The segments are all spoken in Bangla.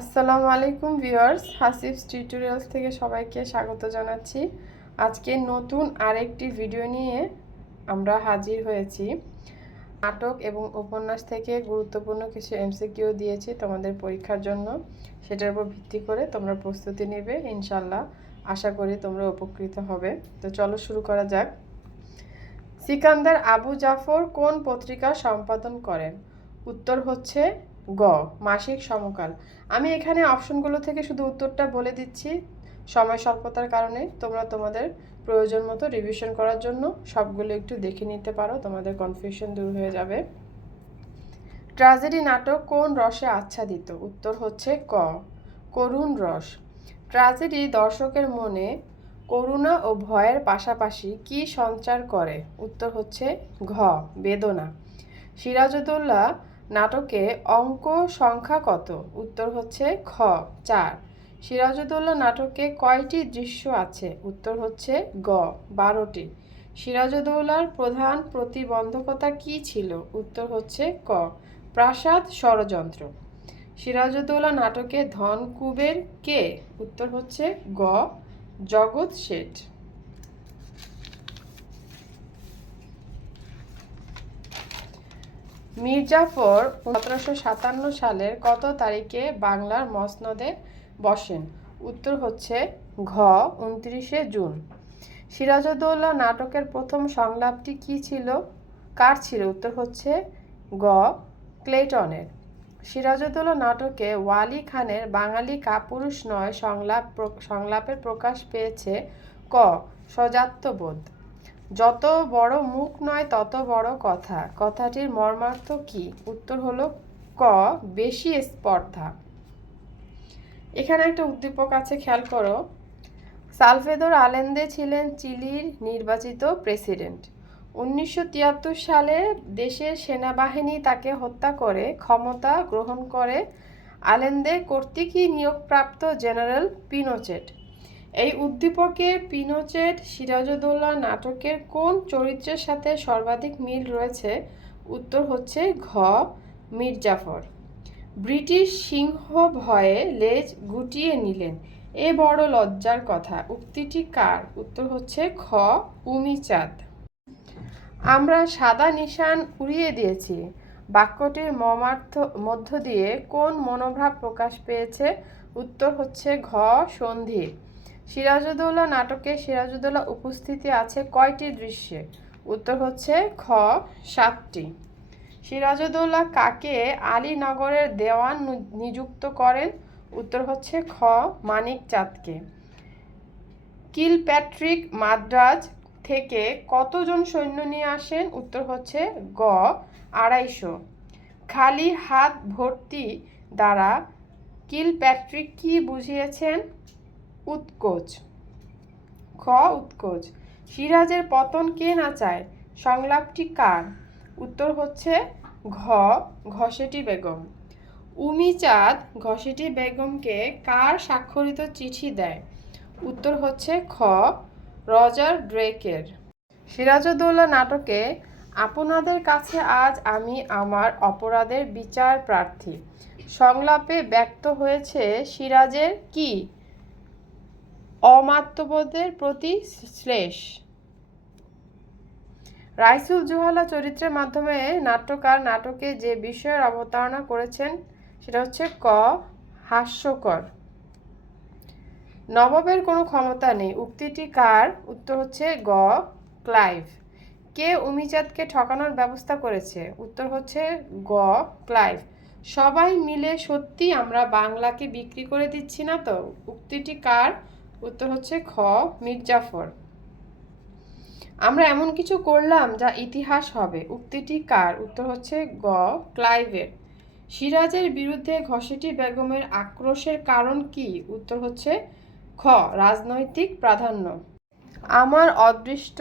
আসসালামু আলাইকুম ভিউয়ার্স, হাসিবস টিউটোরিয়ালস থেকে সবাইকে স্বাগত জানাচ্ছি। আজকে নতুন আরেকটি ভিডিও নিয়ে আমরা হাজির হয়েছি। নাটক এবং উপন্যাস থেকে গুরুত্বপূর্ণ কিছু এমসিকিউ দিয়েছি তোমাদের পরীক্ষার জন্য। সেটার উপর ভিত্তি করে তোমরা প্রস্তুতি নেবে, ইনশাল্লাহ। আশা করি তোমরা উপকৃত হবে। তো চলো শুরু করা যাক। সিকান্দার আবু জাফর কোন পত্রিকা সম্পাদন করেন? উত্তর হচ্ছে গ, মাসিক সমকাল। আমি এখানে অপশনগুলো থেকে শুধু উত্তরটা বলে দিচ্ছি, সময় স্বল্পতার কারণে তোমরা তোমাদের প্রয়োজন মতো রিভিশন করার জন্য সবগুলো একটু দেখে নিতে পারো, তোমাদের কনফিউশন দূর হয়ে যাবে। ট্র্যাজেডি নাটক কোন রসে আচ্ছাদিত? উত্তর হচ্ছে ক, করুণ রস। ট্র্যাজেডি দর্শকের মনে করুণা ও ভয়ের পাশাপাশি কি সঞ্চার করে? উত্তর হচ্ছে ঘ, বেদনা। সিরাজউদ্দৌলা নাটকে অঙ্ক সংখ্যা কত? উত্তর হচ্ছে খ, 4। সিরাজউদ্দৌলা নাটকে কয়টি দৃশ্য আছে? উত্তর হচ্ছে গ, 12টি। সিরাজউদ্দৌলার প্রধান প্রতিবন্ধকতা কি ছিল? উত্তর হচ্ছে ক, প্রাসাদ ষড়যন্ত্র। সিরাজউদ্দৌলা নাটকে ধনকুবের কে? উত্তর হচ্ছে গ, জগৎ শেঠ। মীরজাফর 1757 সালের কত তারিখে বাংলার মসনদে বসেন? উত্তর হচ্ছে ঘ, 29শে জুন। সিরাজউদ্দৌলা নাটকের প্রথম সংলাপটি কি ছিল? কার ছিল? উত্তর হচ্ছে গ, ক্লেটনের। সিরাজউদ্দৌলা নাটকে ওয়ালি খানের বাঙালি কাপুরুষ নয় সংলাপের প্রকাশ পেয়েছে ক, সজাত্যবোধ। যত বড় মুখ নয় তত বড় কথা, কথাটির মর্মার্থ কি? উত্তর হলো ক, বেশি স্পর্ধা। এখানে একটা উদ্দীপক আছে, খেয়াল করো। সালভেদর আলেন্দে ছিলেন চিলির নির্বাচিত প্রেসিডেন্ট। 1973 সালে দেশের সেনাবাহিনী তাকে হত্যা করে ক্ষমতা গ্রহণ করে আলেন্দে কর্তৃকই নিয়োগপ্রাপ্ত জেনারেল পিনোচেট। এই উদ্দীপকে পিনোচেট সিরাজউদ্দৌলা নাটকের কোন চরিত্রের সাথে সর্বাধিক মিল রয়েছে? উত্তর হচ্ছে ঘ, মীরজাফর। ব্রিটিশ সিংহ ভয়ে লেজ গুটিয়ে নিলেন, এ বড় লজ্জার কথা, উক্তিটি কার? উত্তর হচ্ছে খ, উমিচাঁদ। আমরা সাদা নিশান উড়িয়ে দিয়েছি বাক্যটির মধ্য দিয়ে কোন মনোভাব প্রকাশ পেয়েছে? উত্তর হচ্ছে ঘ, সন্ধি। সিরাজউদ্দৌলা নাটকে সিরাজউদ্দৌলা উপস্থিতি আছে কয়টি দৃশ্যে? উত্তর হচ্ছে খ, 7টি। সিরাজউদ্দৌলা কাকে আলীনগরের দেওয়ান নিযুক্ত করেন? উত্তর হচ্ছে খ, মানিক চাঁদকে। কিলপ্যাট্রিক মাদ্রাজ থেকে কতজন সৈন্য নিয়ে আসেন? উত্তর হচ্ছে গ, 250। খালি হাত ভর্তি দ্বারা কিলপ্যাট্রিক কি বুঝিয়েছেন? উৎকোচ। খ, উৎকোচ। সিরাজের পতন কে নাচায় সংলাপটি কার? উত্তর হচ্ছে ঘ, ঘসেটি বেগম। উমিচাঁদ ঘসেটি বেগমকে কার স্বাক্ষরিত চিঠি দেয়? উত্তর হচ্ছে খ, রজার ড্রেকের। সিরাজউদ্দৌলা নাটকে আপনাদের কাছে আজ আমি আমার অপরাধের বিচার প্রার্থী সংলাপে ব্যক্ত হয়েছে সিরাজের কি? অমাত্যবোধের প্রতি শ্লেষ। রাইসুল জুহালা চরিত্রের মাধ্যমে নাট্যকার নাটকে যে বিষয়ের অবতারণা করেছেন সেটা হচ্ছে ক, হাস্যকর। নবাবের কোনো ক্ষমতা নেই, উক্তিটি কার? উত্তর হচ্ছে গ, ক্লাইভ। কে উমিচাঁদকে ঠকানোর ব্যবস্থা করেছে? উত্তর হচ্ছে গ, ক্লাইভ। সবাই মিলে সত্যি আমরা বাংলাকে বিক্রি করে দিচ্ছি না তো? উক্তিটি কার? উত্তর হচ্ছে খ, মীরজাফর। আমরা এমন কিছু করলাম যা ইতিহাস হবে, উক্তিটি কার? উত্তর হচ্ছে গ, ক্লাইভের। সিরাজের বিরুদ্ধে ঘসেটি বেগমের আক্রোশের কারণ কি? উত্তর হচ্ছে খ, রাজনৈতিক প্রাধান্য। আমার অদৃষ্ট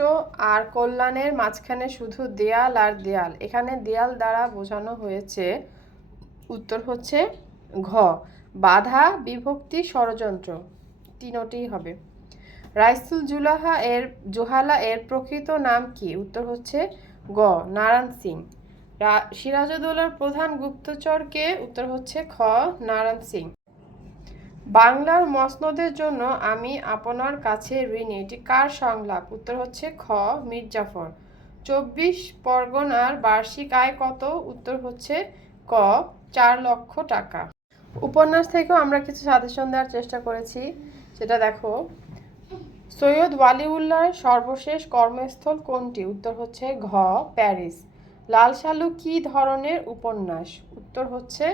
আর কল্যাণের মাঝখানে শুধু দেয়াল আর দেয়াল, এখানে দেয়াল দ্বারা বোঝানো হয়েছে উত্তর হচ্ছে ঘ, বাধা বিভক্তি ষড়যন্ত্র, তিনটিই হবে। রাইসুল জুহালা এর প্রকৃত নাম কি? উত্তর হচ্ছে গ, নারায়ণ সিং। সিরাজউদ্দৌলার প্রধান গুপ্তচর কে? উত্তর হচ্ছে খ, নারায়ণ সিং। বাংলার মসনদের জন্য আমি আপনার কাছে ঋণী, এটি কার সংলাপ? উত্তর হচ্ছে খ মীরজাফর। 24 পরগনার বার্ষিক আয় কত? উত্তর হচ্ছে ক 4 লক্ষ টাকা। উপন্যাস থেকেও আমরা কিছু সাজেশন দেওয়ার চেষ্টা করেছি, সেটা দেখো। সৈয়দ ওয়ালিউল্লাহর সর্বশেষ কর্মস্থল কোনটি? উত্তর হচ্ছে ঘ প্যারিস। লাল সালু কী ধরনের উপন্যাস? উত্তর হচ্ছে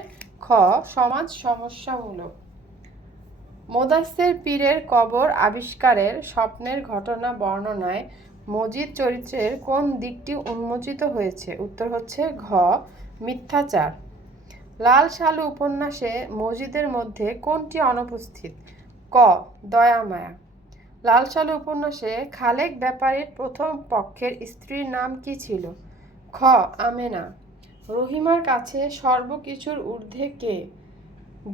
খ সমাজ সমস্যামূলক। মোদাস্সের পীরের কবর আবিষ্কারের স্বপ্নের ঘটনা বর্ণনায় মজিদ চরিত্রের কোন দিকটি উন্মোচিত হয়েছে? উত্তর হচ্ছে ঘ মিথ্যাচার। লাল সালু উপন্যাসে মজিদের মধ্যে কোনটি অনুপস্থিত? ক দয়ামায়া। লাল সালু উপন্যাসে খালেক ব্যাপারীর প্রথম পক্ষের স্ত্রীর নাম কি ছিল? খ আমেনা। রহিমার কাছে সর্বকিছুর ঊর্ধ্বে কে?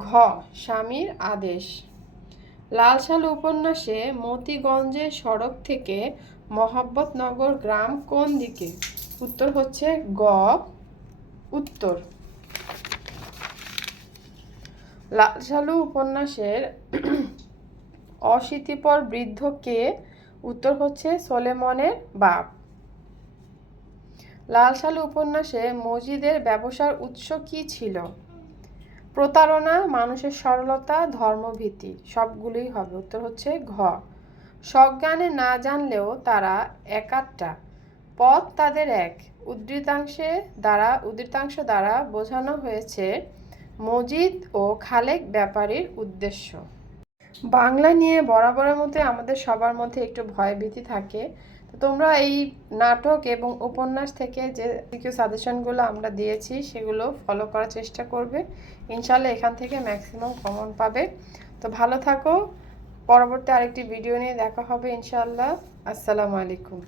ঘ স্বামীর আদেশ। লাল সালু উপন্যাসে মতিগঞ্জের সড়ক থেকে মহাব্বতনগর গ্রাম কোন দিকে? উত্তর হচ্ছে গ উত্তর। লাল সালু উপন্যাসের অশীতিপর বৃদ্ধ কে? উত্তর হচ্ছে সোলেমনের বাপ। লাল সালু উপন্যাসে মজিদের ব্যবসার উৎস কি ছিল? প্রতারণা, মানুষের সরলতা, ধর্মভীতি, সবগুলোই হবে। উত্তর হচ্ছে ঘ। সজ্ঞানে না জানলেও তারা একাট্টা, পথ তাদের এক। উদ্ধৃতাংশ দ্বারা বোঝানো হয়েছে মজিদ ও খালেক ব্যাপারীর উদ্দেশ্য। বাংলা নিয়ে বরাবরের মধ্যে আমাদের সবার মধ্যে একটু ভয়ভীতি থাকে, তো তোমরা এই নাটক এবং উপন্যাস থেকে যে কিছু সাজেশনগুলো আমরা দিয়েছি সেগুলো ফলো করার চেষ্টা করবে। ইনশাল্লাহ এখান থেকে ম্যাক্সিমাম কমন পাবে। তো ভালো থাকো, পরবর্তী আরেকটি ভিডিও নিয়ে দেখা হবে ইনশাল্লাহ। আসসালামু আলাইকুম।